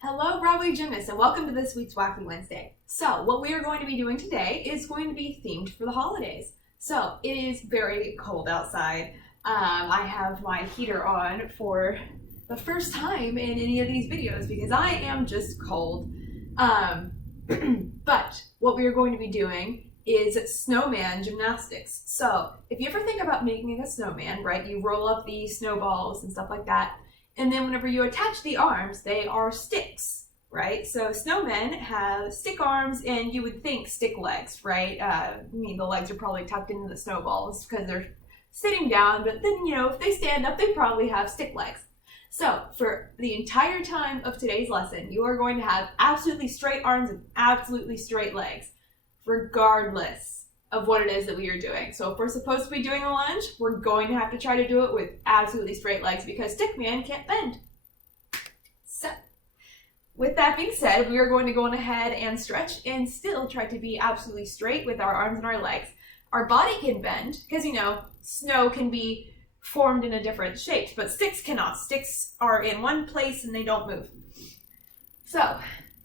Hello, Broadway gymnasts, and welcome to this week's Wacky Wednesday. So, what we are going to be doing today is going to be themed for the holidays. So, it is very cold outside. I have my heater on for the first time in any of these videos because I am just cold. But what we are going to be doing is snowman gymnastics. So, if you ever think about making a snowman, right, you roll up the snowballs and stuff like that. And then whenever you attach the arms, they are sticks, right? So snowmen have stick arms and you would think stick legs, right? I mean, the legs are probably tucked into the snowballs because they're sitting down, but then, if they stand up, they probably have stick legs. So for the entire time of today's lesson, you are going to have absolutely straight arms and absolutely straight legs, regardless of what it is that we are doing. So if we're supposed to be doing a lunge, we're going to have to try to do it with absolutely straight legs because stickman can't bend. So with that being said, we are going to go on ahead and stretch and still try to be absolutely straight with our arms and our legs. Our body can bend because, snow can be formed in a different shape, but sticks cannot. Sticks are in one place and they don't move. So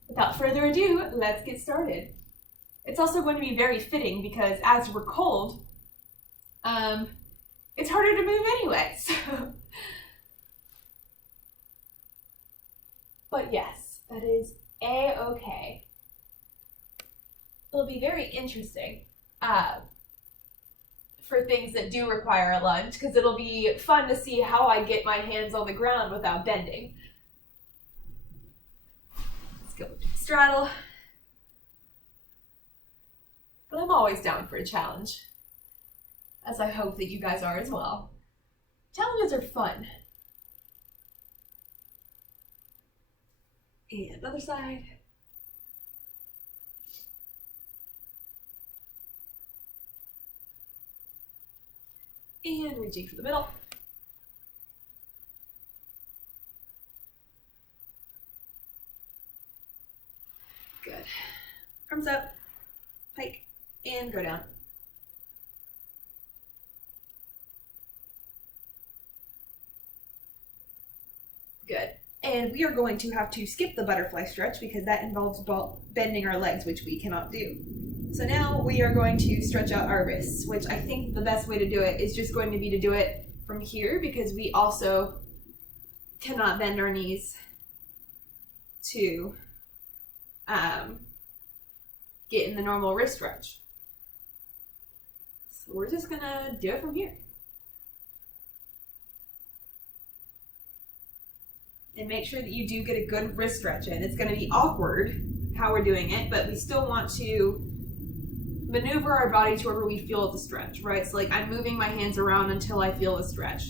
without further ado, let's get started. It's also going to be very fitting because as we're cold, it's harder to move anyway. So. But yes, that is a-okay. It'll be very interesting for things that do require a lunge because it'll be fun to see how I get my hands on the ground without bending. Let's go straddle. But I'm always down for a challenge, as I hope that you guys are as well. Challenges are fun. And other side. And reaching for the middle. Good. Arms up, pike. And go down. Good. And we are going to have to skip the butterfly stretch because that involves bending our legs, which we cannot do. So now we are going to stretch out our wrists, which I think the best way to do it is just going to be to do it from here because we also cannot bend our knees to get in the normal wrist stretch. So we're just gonna do it from here. And make sure that you do get a good wrist stretch in. It's gonna be awkward how we're doing it, but we still want to maneuver our body to wherever we feel the stretch, right? So like I'm moving my hands around until I feel the stretch.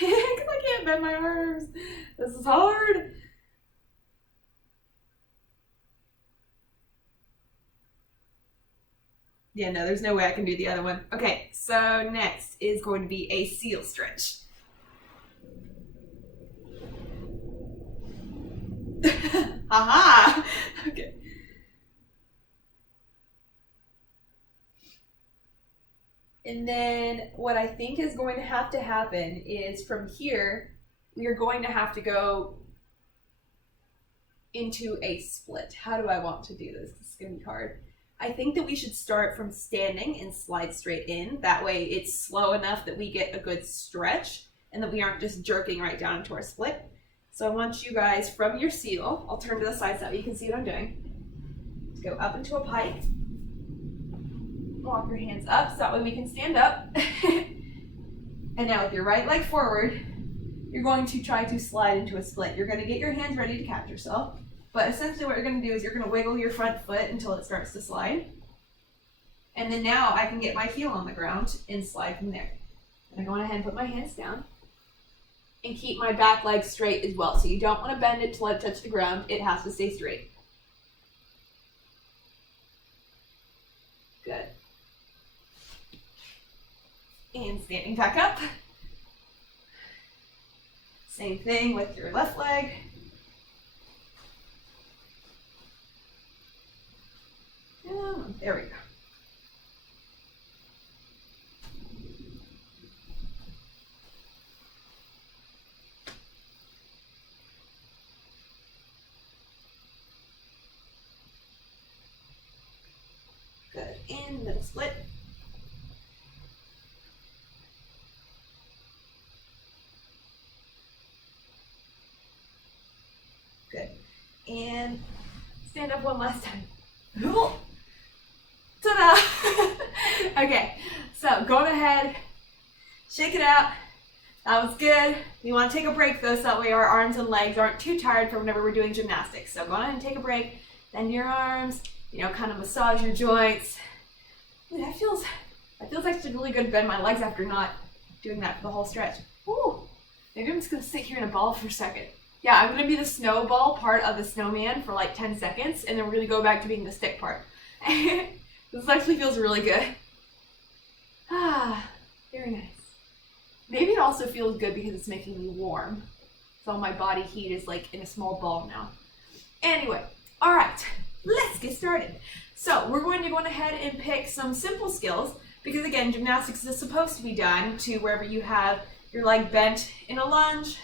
I can't bend my arms. This is hard. Yeah, no, there's no way I can do the other one. Okay, so next is going to be a seal stretch. Aha! Okay. And then what I think is going to happen is from here, we are going to have to go into a split. How do I want to do this? This is going to be hard. I think that we should start from standing and slide straight in. That way it's slow enough that we get a good stretch and that we aren't just jerking right down into our split. So I want you guys from your seal, I'll turn to the side so that you can see what I'm doing, to go up into a pike. Walk your hands up so that way we can stand up. And now with your right leg forward, you're going to try to slide into a split. You're going to get your hands ready to catch yourself. But essentially what you're going to do is you're going to wiggle your front foot until it starts to slide. And then now I can get my heel on the ground and slide from there. And I go ahead and put my hands down. And keep my back leg straight as well. So you don't want to bend it to let it touch the ground. It has to stay straight. Good. And standing back up. Same thing with your left leg. There we go. in, middle split. Good. And stand up one last time. Ta-da! Okay, so going ahead, shake it out. That was good. We want to take a break though, so that way our arms and legs aren't too tired for whenever we're doing gymnastics. So go ahead and take a break, bend your arms, you know, kind of massage your joints. Ooh, that feels actually really good to bend my legs after not doing that for the whole stretch. Ooh, maybe I'm just gonna sit here in a ball for a second. Yeah, I'm gonna be the snowball part of the snowman for like 10 seconds, and then we're gonna go back to being the stick part. This actually feels really good. Ah, very nice. Maybe it also feels good because it's making me warm. So my body heat is like in a small ball now. Anyway, all right, let's get started. So we're going to go ahead and pick some simple skills because again, gymnastics is supposed to be done to wherever you have your leg bent in a lunge,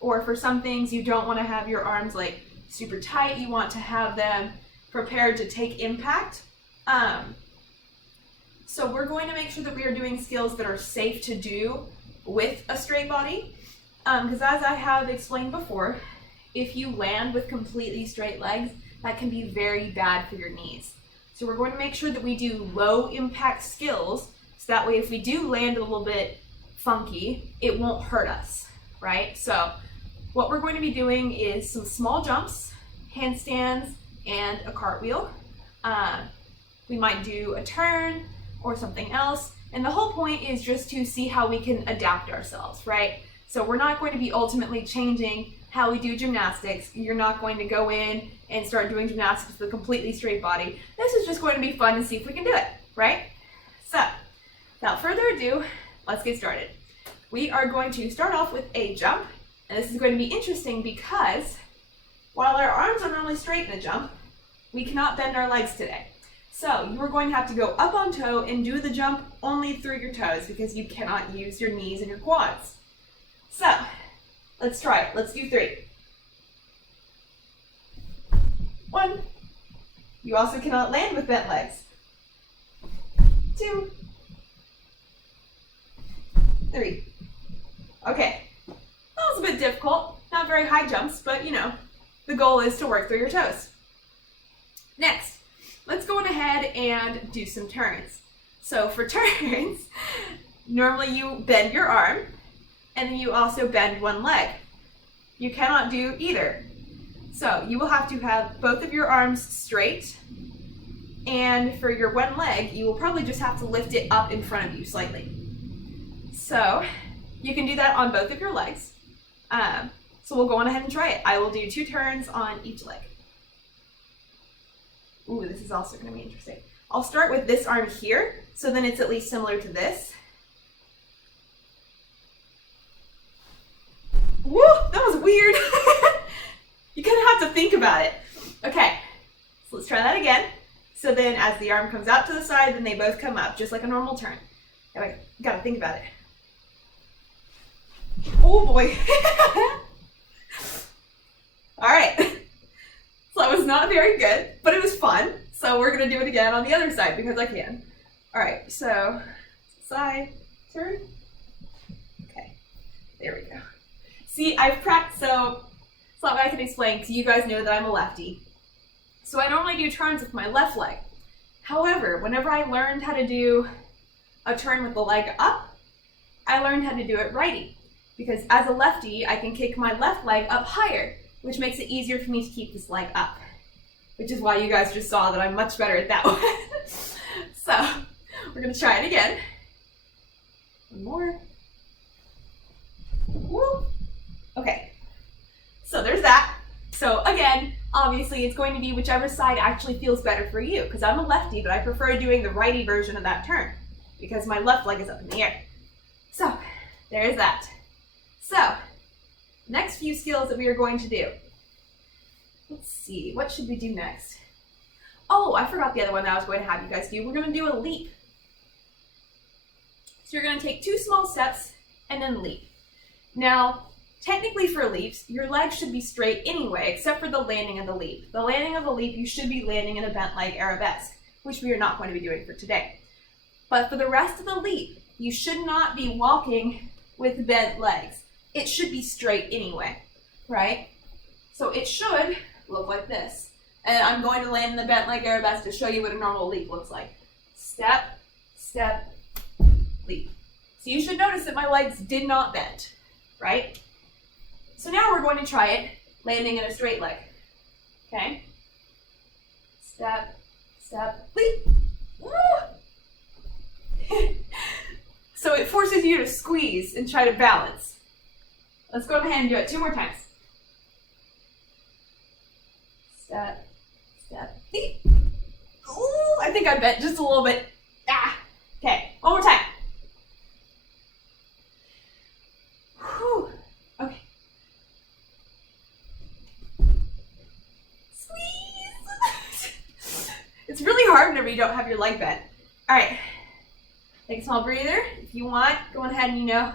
or for some things you don't want to have your arms like super tight. You want to have them prepared to take impact. So we're going to make sure that we are doing skills that are safe to do with a straight body. Because as I have explained before, if you land with completely straight legs, that can be very bad for your knees. So we're going to make sure that we do low impact skills, so that way if we do land a little bit funky, it won't hurt us, right? So what we're going to be doing is some small jumps, handstands, and a cartwheel. We might do a turn or something else. And the whole point is just to see how we can adapt ourselves, right? So we're not going to be ultimately changing how we do gymnastics. You're not going to go in and start doing gymnastics with a completely straight body. This is just going to be fun and see if we can do it, right? So without further ado, let's get started. We are going to start off with a jump. And this is going to be interesting because while our arms are normally straight in a jump, we cannot bend our legs today. So you are going to have to go up on toe and do the jump only through your toes because you cannot use your knees and your quads. So let's try it. Let's do 3. 1. You also cannot land with bent legs. 2. 3. Okay, that was a bit difficult. Not very high jumps, but you know, the goal is to work through your toes. Next, let's go on ahead and do some turns. So for turns, normally you bend your arm and then you also bend one leg. You cannot do either. So you will have to have both of your arms straight, and for your one leg, you will probably just have to lift it up in front of you slightly. So you can do that on both of your legs. So we'll go on ahead and try it. I will do 2 turns on each leg. Ooh, this is also going to be interesting. I'll start with this arm here, so then it's at least similar to this. Woo, that was weird. You kind of have to think about it. Okay, so let's try that again. So then as the arm comes out to the side, then they both come up, just like a normal turn. Gotta think about it. Oh boy. All right. So that was not very good, but it was fun. So we're gonna do it again on the other side because I can. All right, so side, turn. Okay, there we go. See, I've practiced, so that way I can explain, because you guys know that I'm a lefty. So I normally do turns with my left leg. However, whenever I learned how to do a turn with the leg up, I learned how to do it righty. Because as a lefty, I can kick my left leg up higher, which makes it easier for me to keep this leg up. Which is why you guys just saw that I'm much better at that one. So, we're gonna try it again. One more. Woo. Okay, so there's that. So again, obviously it's going to be whichever side actually feels better for you, because I'm a lefty, but I prefer doing the righty version of that turn, because my left leg is up in the air. So, there's that. So, next few skills that we are going to do. Let's see, what should we do next? Oh, I forgot the other one that I was going to have you guys do. We're going to do a leap. So you're going to take 2 small steps and then leap. Now, technically for leaps, your legs should be straight anyway, except for the landing of the leap. The landing of the leap, you should be landing in a bent leg arabesque, which we are not going to be doing for today. But for the rest of the leap, you should not be walking with bent legs. It should be straight anyway, right? So it should look like this. And I'm going to land in the bent leg arabesque to show you what a normal leap looks like. Step, step, leap. So you should notice that my legs did not bend, right? So now we're going to try it landing in a straight leg, okay? Step, step, leap. Woo! So it forces you to squeeze and try to balance. Let's go ahead and do it 2 more times. Step, step, leap. Ooh, I think I bent just a little bit. Ah, okay, one more time. Whew. Okay. Squeeze. It's really hard whenever you don't have your leg bent. All right. Take a small breather. If you want, go ahead and,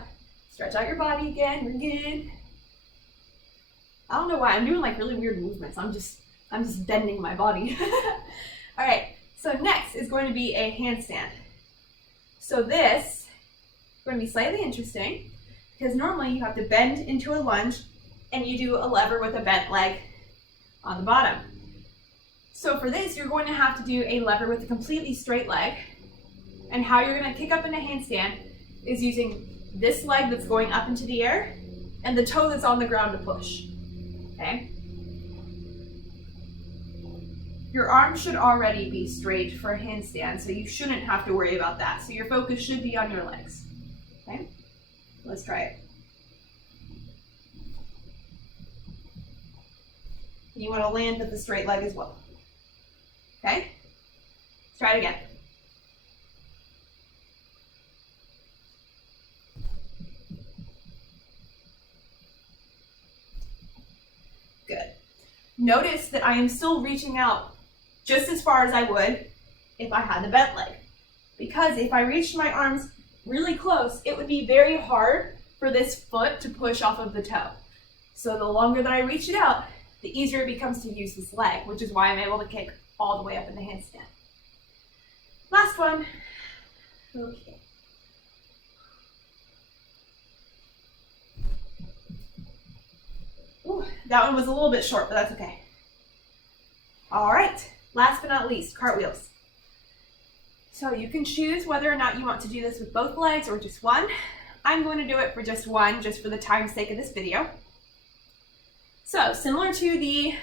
stretch out your body again. We're good. I don't know why. I'm doing like really weird movements. I'm just bending my body. All right. So next is going to be a handstand. So this is going to be slightly interesting because normally you have to bend into a lunge and you do a lever with a bent leg on the bottom. So for this, you're going to have to do a lever with a completely straight leg. And how you're going to kick up in a handstand is using this leg that's going up into the air and the toe that's on the ground to push, okay? Your arms should already be straight for a handstand, so you shouldn't have to worry about that. So your focus should be on your legs, okay? Let's try it. You want to land with the straight leg as well, okay? Let's try it again. Good. Notice that I am still reaching out just as far as I would if I had the bent leg. Because if I reached my arms really close, it would be very hard for this foot to push off of the toe. So the longer that I reach it out, the easier it becomes to use this leg, which is why I'm able to kick all the way up in the handstand. Last one. Okay. Ooh, that one was a little bit short, but that's okay. All right, last but not least, cartwheels. So you can choose whether or not you want to do this with both legs or just one. I'm going to do it for just one, just for the time's sake of this video. So similar to the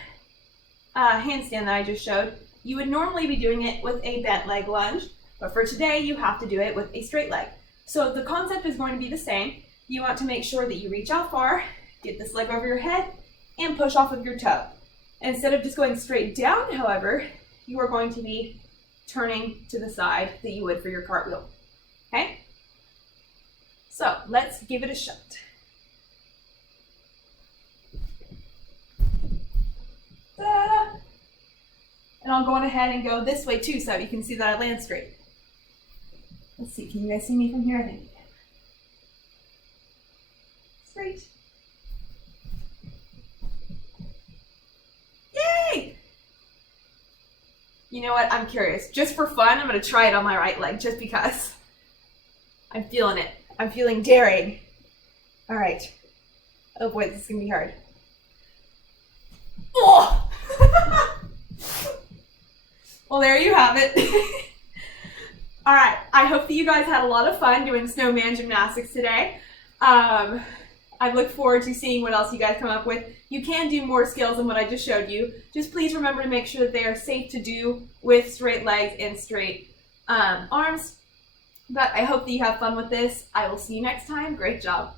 handstand that I just showed, you would normally be doing it with a bent leg lunge, but for today you have to do it with a straight leg. So the concept is going to be the same. You want to make sure that you reach out far, get this leg over your head, and push off of your toe. Instead of just going straight down, however, you are going to be turning to the side that you would for your cartwheel. Okay? So let's give it a shot. Ta-da! And I'll go on ahead and go this way too so you can see that I land straight. Let's see, can you guys see me from here? I think. Straight. Yay! You know what? I'm curious. Just for fun, I'm going to try it on my right leg just because. I'm feeling it. I'm feeling daring. All right. Oh boy, this is going to be hard. Oh! Well, there you have it. All right. I hope that you guys had a lot of fun doing snowman gymnastics today. I look forward to seeing what else you guys come up with. You can do more skills than what I just showed you. Just please remember to make sure that they are safe to do with straight legs and straight arms. But I hope that you have fun with this. I will see you next time. Great job.